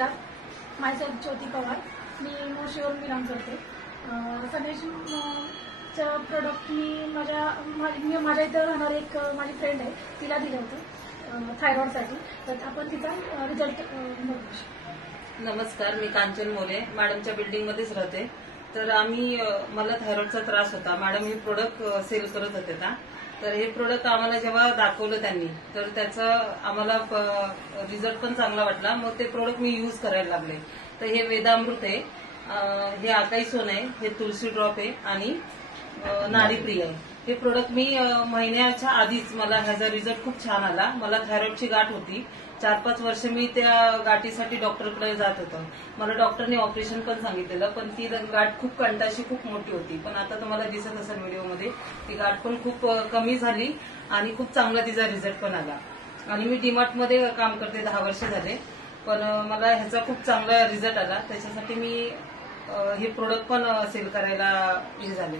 नमस्कार, माझं ज्योती पवार. मी मोशीवरून बिलॉंग करते. सनेशचं प्रोडक्ट मी माझ्या इथं राहणारी एक माझी फ्रेंड आहे, तिला दिलं होतं थायरॉइडसाठी. तर आपण तिचा रिझल्ट बघू शकतो. नमस्कार, मी कांचन मोले, मॅडमच्या बिल्डिंगमध्येच राहते. तर मला थायरॉइडचा त्रास होता. मॅडम हे प्रोडक्ट सेल करत होते ना, तर हे प्रोडक्ट आम्हाला जेव्हा दाखवलं त्यांनी, तर त्याचा आम्हाला रिझल्ट पण चांगला वाटला. मग ते प्रोडक्ट मी यूज करायला लागले. तर हे वेदामृत आहे, हे आकाई सोन आहे, हे तुळशी ड्रॉप आहे आणि नाडीप्रिय आहे. हे प्रोडक्ट मी महिन्याच्या आधीच मला ह्याचा रिझल्ट खूप छान आला. मला थायरॉइडची गाठ होती. 4-5 वर्ष मी त्या गाठीसाठी डॉक्टरकडे जात होतो. मला डॉक्टरने ऑपरेशन पण सांगितलेलं, पण ती गाठ खूप कंटाशी खूप मोठी होती. पण आता तुम्हाला दिसत असेल व्हिडिओमध्ये, ती गाठ पण खूप कमी झाली आणि खूप चांगला तिचा रिझल्ट पण आला. आणि मी डीमार्टमध्ये काम करते, 10 वर्ष झाले. पण मला ह्याचा खूप चांगला रिझल्ट आला. त्याच्यासाठी मी हे प्रोडक्ट पण सेल करायला हे झाले.